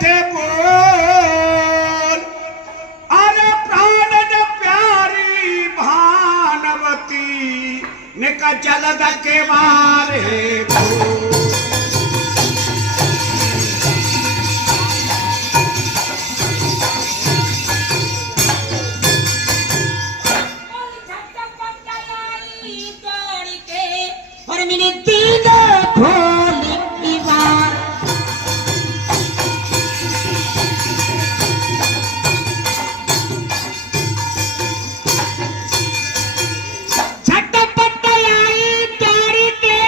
बैठे बोल अरे प्राण न प्यारी भानवती निका जलद के मारे मैंने दीदा खोली दीवार झटपट आई दौड़ी के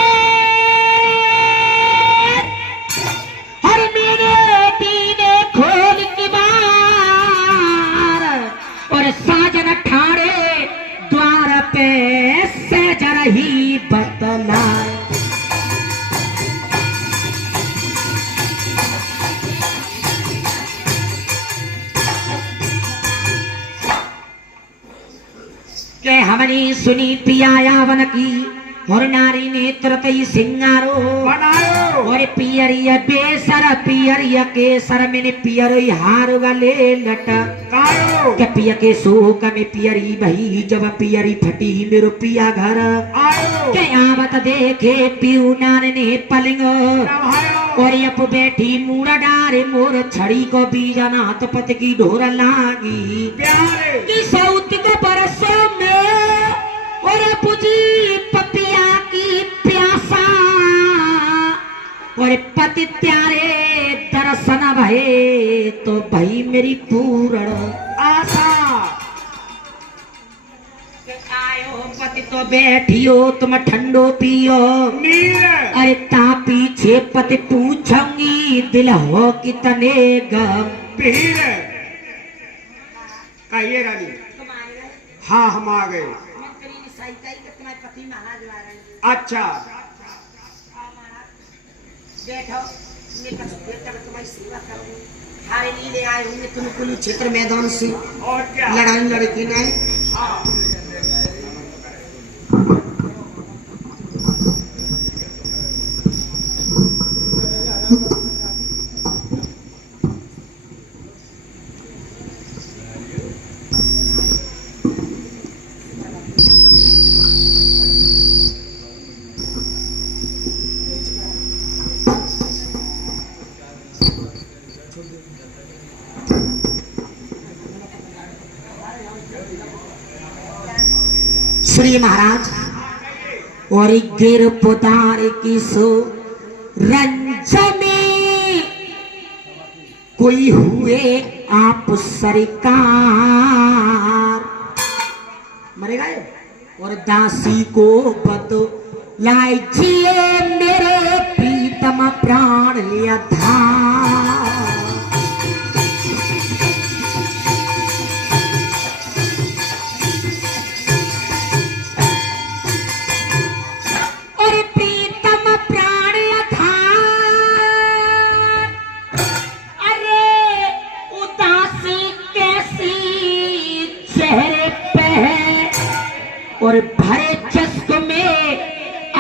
और मेरे दीने खोल दीवार और साजन ठाड़े द्वार पे से जरही बतलाए के हमने सुनी पिया यावन की और नारी नेत्र तई सिंगारो बनायो और पियरिया बेसर पियरिया के सर में पियरी हार गले कायो के पिया के सोक में पियरी भई जब पियरी फटी मेरो पिया घर आयो के आवत देखे पियू नान ने पलिंग नभायो और यप बैठी मूड़ा डारे मोर छड़ी को बीजना तो पत की ढोर लागी प्यारे कि सौत को बरसों में और पुजी पपिया की प्यासा और पति त्यारे दर्शन भये तो भई मेरी पूर्ण आशा आयो पति तो बैठियो तुम ठंडो पियो नीर अरे ता पीछे पति पूछूंगी दिल हो कितने गम पीर कहिए रानी हाँ हम आ गए अच्छा बैठो तुम्हारी सेवा करूंगी थारे लिए ले आए होंगे तुम कुल क्षेत्र मैदान से और क्या लड़ाई लड़की नहीं हाँ श्री महाराज और गिर पुतार की सो रंज में कोई हुए आप सरकार मरेगा ये और दासी को बतो लाइए मेरे प्रीतम प्राण लिया था और भरे चस्क में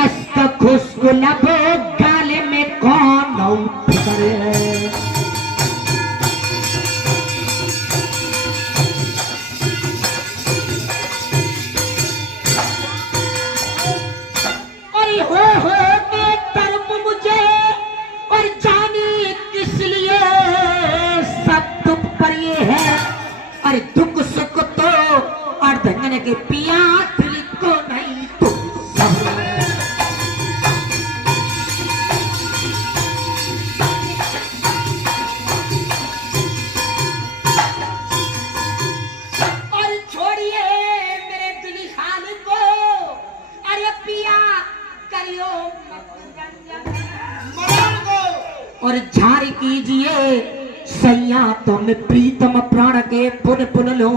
अस्त खुश्क लबो गाले में कौन उठे और हो के तरफ मुझे और जाने किस लिए सब दुख पर ये है और दुख सुख तो अर्धंगन के पिया को नहीं तो और छोड़िए मेरे दिली हाल को अरे पिया करियो और झारी कीजिए सैया तो मैं प्रीतम प्राण के पुन पुन लो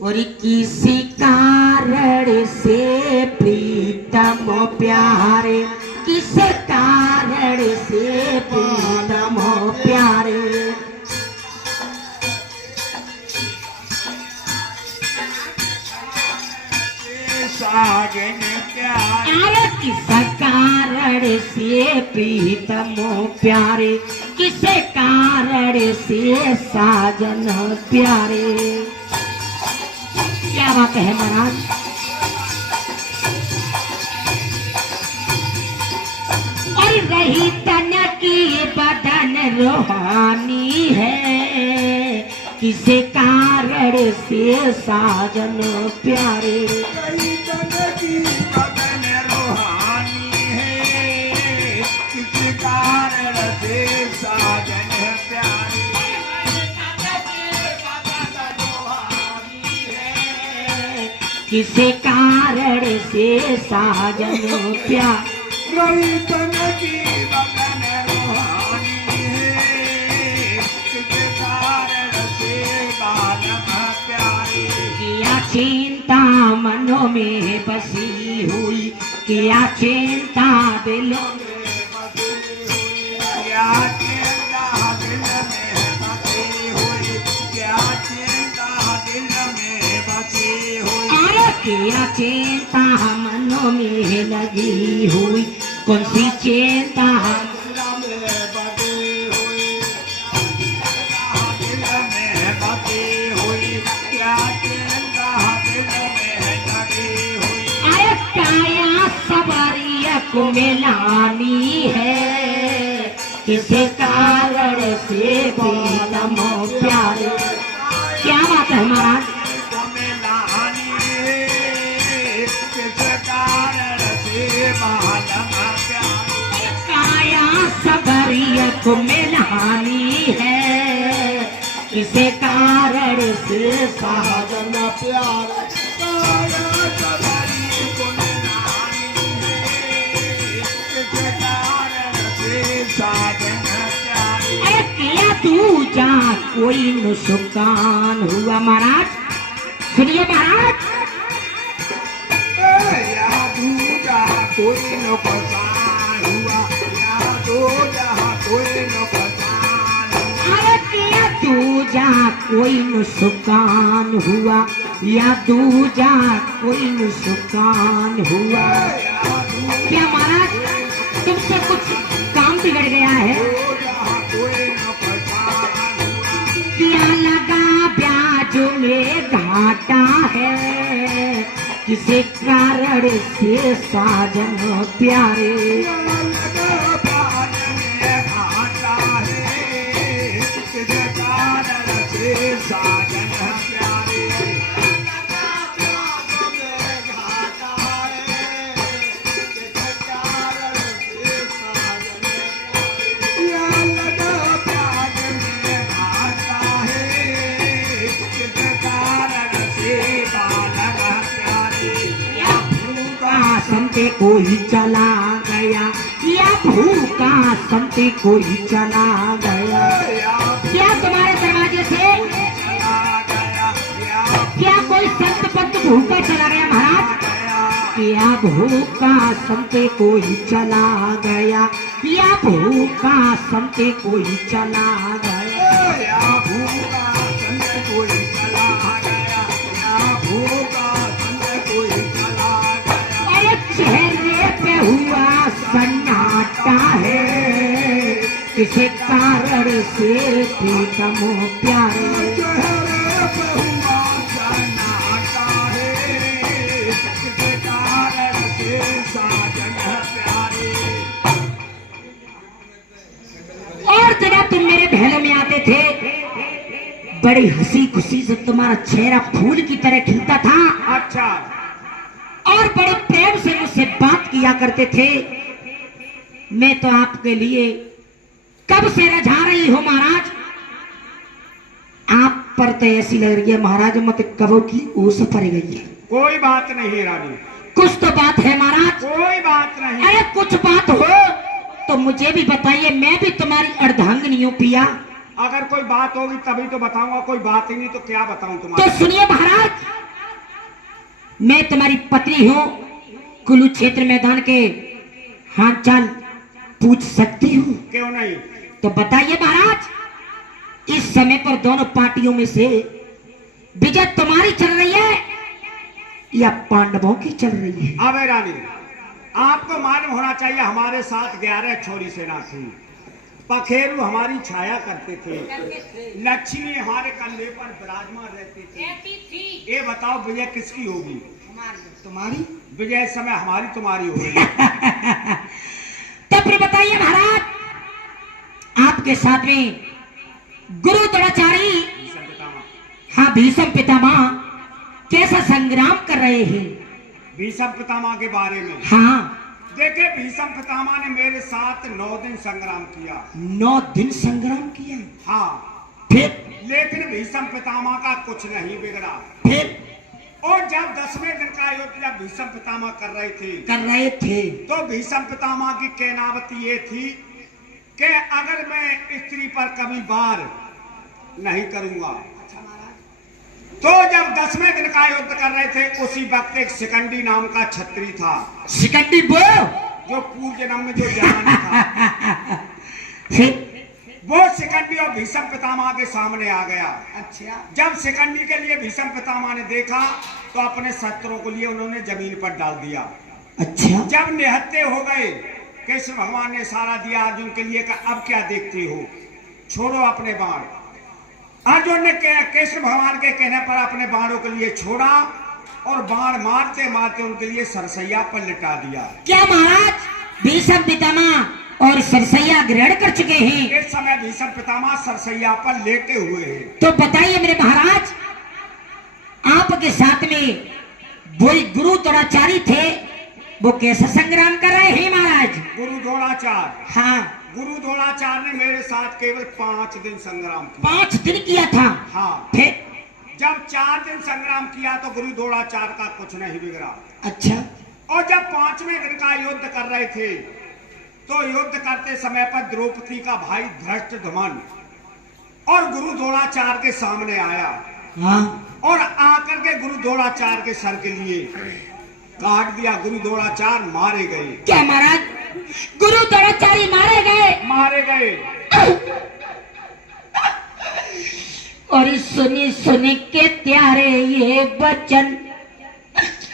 और किसी कारण से प्रीतम प्यारे किस कारण से प्रीतम प्यारे साजन प्यारे। अरे किस कारण से प्रीतम प्यारे, किस कारण से साजन प्यारे। क्या बात है महाराज। और रही तन की बदन रूहानी है, किसे कारण से साजन प्यारे। कई तन की बदन रूहानी है, किस कारण से साजन प्यारे। किसे कारण से साजन प्यारे। कई तन की बदन रूहानी है, किस कारण से बालम प्यारे। किया चिंता मनों में बसी हुई, किया चिंता दिलों में। क्या चिंता दिल में बसी हुई, क्या चिंता दिल में बसी हुई। अरे किया चिंता मनों में लगी हुई, कौन सी चिंता। दिल में बसी हुई, दिल में बसी हुई, क्या चिंता दिल में लगी हुई। अरे काया सवारिया को मिलानी है, किसे कारण से प्रीतम प्यारे। क्या बात है महाराज। काया सवारिया को मिलानी है, किसे कारण से साजन प्यारे। अरे किया दूजा कोई नुकसान हुआ महाराज। सुनिए महाराज। कोई नुकसान हुआ, या दूजा कोई नुकसान हुआ। अरे किया दूजा कोई नुकसान हुआ, या दूजा कोई नुकसान हुआ। क्या महाराज तुमसे कुछ काम बिगड़ गया है। क्या लगा ब्याज में घाटा है, किसे कारण से साजन प्यारे। साजन प्यारे। समते कोई चला गया, या भूखा समते कोई चला गया। क्या तुम्हारे दरवाजे से क्या कोई संत पंत भूखा चला गया महाराज। क्या भूखा समते कोई चला गया, या भूखा समते कोई चला गया। भूखा संत कोई चला गया, भूखा संत कोई चला गया। अरे चेहरे पे हुआ सन्नाटा है, किसे कारण से प्रीतम प्यारे। चेहरे पे हुआ सन्नाटा है, किस कारण से साजन प्यारे। और जब तुम मेरे महलों में आते थे, बड़ी हंसी खुशी से तुम्हारा चेहरा फूल की तरह खिलता था। अच्छा। और बड़े प्रेम से मुझसे बात किया करते थे। मैं तो आपके लिए कब से रझा रही हूं महाराज। आप पर तो ऐसी लग रही है महाराज मत कबो की ओस पर गई है। कोई बात नहीं रानी, कुछ तो बात है महाराज। कोई बात नहीं। अरे कुछ बात हो तो मुझे भी बताइए, मैं भी तुम्हारी अर्धांगिनी हूं पिया। अगर कोई बात होगी तभी तो बताऊंगा, कोई बात ही नहीं तो क्या बताऊं तो तुम्हारे। सुनिए महाराज, मैं तुम्हारी पत्नी हूं, कुरुक्षेत्र मैदान के हाल चाल पूछ सकती हूँ? क्यों नहीं। तो बताइए महाराज, इस समय पर दोनों पार्टियों में से विजय तुम्हारी चल रही है या पांडवों की चल रही है? अबे रानी, आपको मालूम होना चाहिए हमारे साथ 11 छोरी सेना थी। पखेरु हमारी छाया करते थे, लक्ष्मी हमारे कंधे पर विराजमान रहती थी। ये बताओ विजय किसकी होगी? तुम्हारी। विजय इस समय हमारी तुम्हारी होगी। तो फिर बताइए महाराज, आपके साथ में गुरु द्रोणाचार्य, हाँ भीष्म पितामह कैसा संग्राम कर रहे हैं? भीष्म पितामह के बारे में हाँ, देखे, भीष्म पितामह ने मेरे साथ 9 दिन संग्राम किया। 9 दिन संग्राम किया? हाँ। फिर? लेकिन भीष्म पितामह का कुछ नहीं बिगड़ा। फिर? और जब 10वें दिन का युद्ध जब भीष्म पितामह कर रहे थे तो भीष्म पितामह की कहनावती ये थी कि अगर मैं स्त्री पर कभी वार नहीं करूंगा। तो जब 10वें दिन का युद्ध कर रहे थे, उसी वक्त एक शिखंडी नाम का क्षत्रिय था। शिखंडी वो जो पूर्व जन्म में जो जवान था। फिर? वो शिखंडी और भीष्म पितामह के सामने आ गया। अच्छा। जब शिखंडी के लिए भीष्म पितामह ने देखा तो अपने शस्त्रों को लिए उन्होंने जमीन पर डाल दिया। अच्छा। जब निहत्थे हो गए, कृष्ण भगवान ने इशारा दिया अर्जुन के लिए कि अब क्या देखते हो, छोड़ो अपने बाण। अर्जुन ने कृष्ण भगवान के कहने पर अपने बाणों के लिए छोड़ा और बाण मारते मारते उनके लिए सरसैया पर लिटा दिया। क्या महाराज भीष्म पितामह और सरसैया ग्रहण कर चुके हैं? इस समय भीष्म पितामह सरसैया पर लेटे हुए हैं। तो बताइए मेरे महाराज, आपके साथ में वो गुरु द्रोणाचार्य थे, वो कैसा संग्राम कर रहे हैं महाराज? गुरु द्रोणाचार्य? हाँ। गुरु द्रोणाचार्य ने मेरे साथ केवल 5 दिन संग्राम किया। 5 दिन किया था? हाँ। फिर? जब 4 दिन संग्राम किया तो गुरु द्रोणाचार्य का कुछ नहीं बिगड़ा। अच्छा। और जब 5वें दिन का युद्ध कर रहे थे तो युद्ध करते समय पर द्रौपदी का भाई धृष्टद्युम्न और गुरु द्रोणाचार्य के सामने आया। हाँ। और आकर के गुरु द्रोणाचार्य के सर के लिए काट दिया। गुरु द्रोणाचार्य मारे गए। क्या महाराज गुरु द्रोणाचार्य मारे गए? मारे गए। और सुनी सुनी के त्यारे ये वचन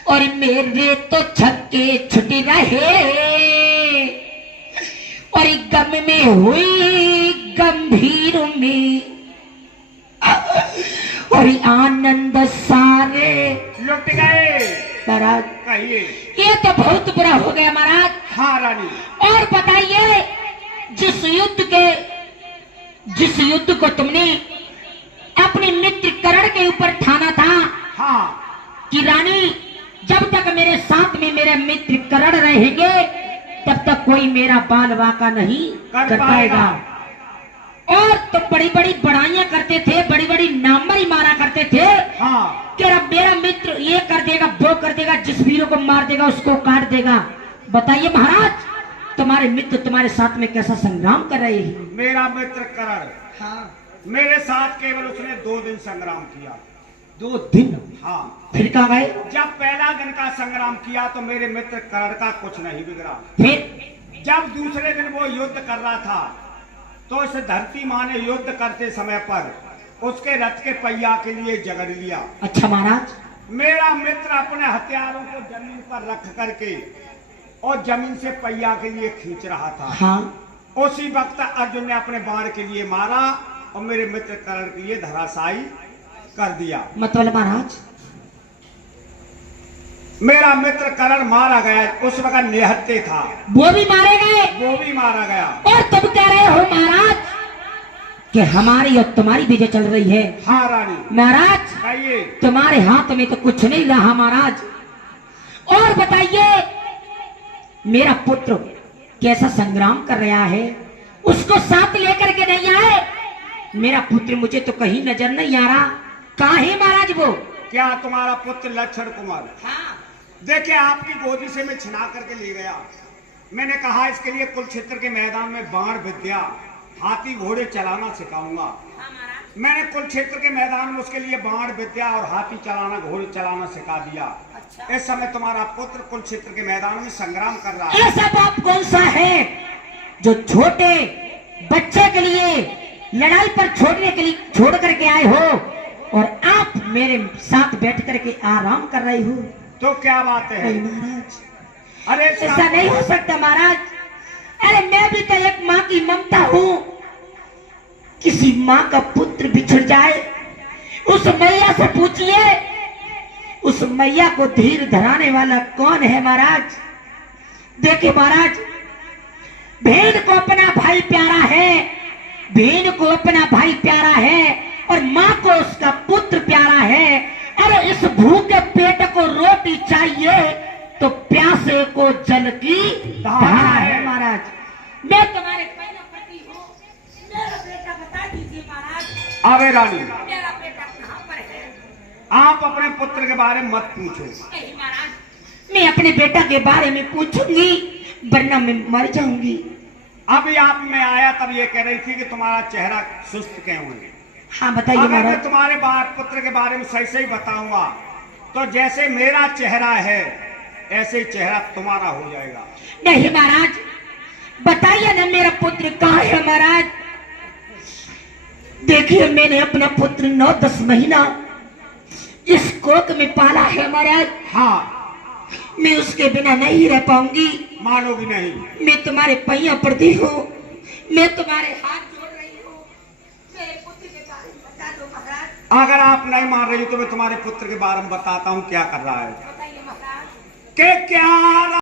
और मेरे तो छक्के छुटी रहे और गम में हुई गंभीर में और आनंद सारे लुट गए। महाराज कहिए। ये तो बहुत बुरा हो गया महाराज। हाँ रानी। और बताइए, जिस युद्ध को तुमने अपने मित्र कर्ण के ऊपर ठाना था, हाँ, कि रानी जब तक मेरे साथ में मेरे मित्र कर्ण रहेंगे तब तक कोई मेरा बाल वाका नहीं कर पाएगा। और तो बड़ी बड़ी बड़ाइयां करते थे, बड़ी बड़ी नामरी मारा करते थे। हाँ। कि मेरा मित्र ये कर देगा, वो कर देगा, जिस वीरों को मार देगा उसको काट देगा। बताइए महाराज, तुम्हारे मित्र तुम्हारे साथ में कैसा संग्राम कर रहे हैं? मेरा मित्र कर्ण, हाँ, मेरे साथ केवल उसने 2 दिन संग्राम किया। 2 दिन? हाँ। फिर कहाँ गए? जब पहला दिन का संग्राम किया तो मेरे मित्र कर्ण का कुछ नहीं बिगड़ा। फिर? जब दूसरे दिन वो युद्ध कर रहा था तो इस धरती माँ ने युद्ध करते समय पर उसके रथ के पहिया के लिए जगड़ लिया। अच्छा महाराज। मेरा मित्र अपने हथियारों को जमीन पर रख करके और जमीन से पहिया के लिए खींच रहा था। हाँ। उसी वक्त अर्जुन ने अपने बाण के लिए मारा और मेरे मित्र कर्ण के लिए धराशायी कर दिया। मतलब महाराज मेरा मित्र कर्ण मारा गया। उस वक्त निहत्थे था। वो भी मारे गए? वो भी मारा गया। और तुम कह रहे हो महाराज कि हमारी और तुम्हारी विजय चल रही है? हाँ रानी। महाराज कहिए। तुम्हारे हाथ में तो कुछ नहीं रहा महाराज। और बताइए, मेरा पुत्र कैसा संग्राम कर रहा है, उसको साथ लेकर के नहीं आए? मेरा पुत्र मुझे तो कहीं नजर नहीं आ रहा। कहाँ है महाराज वो? क्या तुम्हारा पुत्र लक्षण कुमार? हाँ। देखिए, आपकी गोदी से मैं छिना करके ले गया। मैंने कहा इसके लिए कुरुक्षेत्र के मैदान में बाण विद्या, हाथी घोड़े चलाना सिखाऊंगा। मैंने कुरुक्षेत्र के मैदान में उसके लिए बाण विद्या और हाथी चलाना, घोड़े चलाना सिखा दिया। अच्छा। इस समय तुम्हारा पुत्र कुरुक्षेत्र के मैदान में संग्राम कर रहा है। ऐसा बाप कौन सा है जो छोटे बच्चे के लिए लड़ाई पर छोड़ करके आए हो और आप मेरे साथ बैठ करके आराम कर रहे हो? तो क्या बात है? नहीं महाराज, अरे ऐसा नहीं हो सकता महाराज। अरे मैं भी तो एक माँ की ममता हूँ। किसी माँ का पुत्र बिछड़ जाए, उस मैया से पूछिए, उस मैया को धीर धराने वाला कौन है महाराज? देखिए महाराज, भेड़ को अपना भाई प्यारा है, भेड़ को अपना भाई प्यारा है, और माँ को उसका पुत्र प्यारा है। अरे इस भूखे पेट को रोटी चाहिए तो प्यासे को जल की धारा है महाराज। मैं तुम्हारे पहले पति हूँ, मेरा बेटा बता दीजिए महाराज। अबे रानी, मेरा बेटा कहाँ पर है? आप अपने पुत्र के बारे में मत पूछो। नहीं महाराज, मैं अपने बेटा के बारे में पूछूंगी, वरना मैं मर जाऊंगी। अभी आप में आया तब ये कह रही थी कि तुम्हारा चेहरा सुस्त क्यों है? हाँ बताइए अगर मैं महाराज। तुम्हारे पुत्र के बारे में सही सही बताऊंगा तो जैसे मेरा चेहरा है ऐसे ही चेहरा तुम्हारा हो जाएगा। नहीं महाराज, बताइए ना मेरा पुत्र कहाँ है महाराज? देखिए मैंने अपना पुत्र 9-10 महीना इस कोख में पाला है महाराज। हाँ, मैं उसके बिना नहीं रह पाऊंगी। मानोगी नहीं? मैं तुम्हारे पैया पड़ती हूँ, मैं तुम्हारे हाथ जोड़ रही हूँ, मेरे पुत्र के बारे में बता दो महाराज। अगर आप नहीं मान रही तो मैं तुम्हारे पुत्र के बारे में बताता हूँ क्या कर रहा है। बताइए महाराज। कि क्या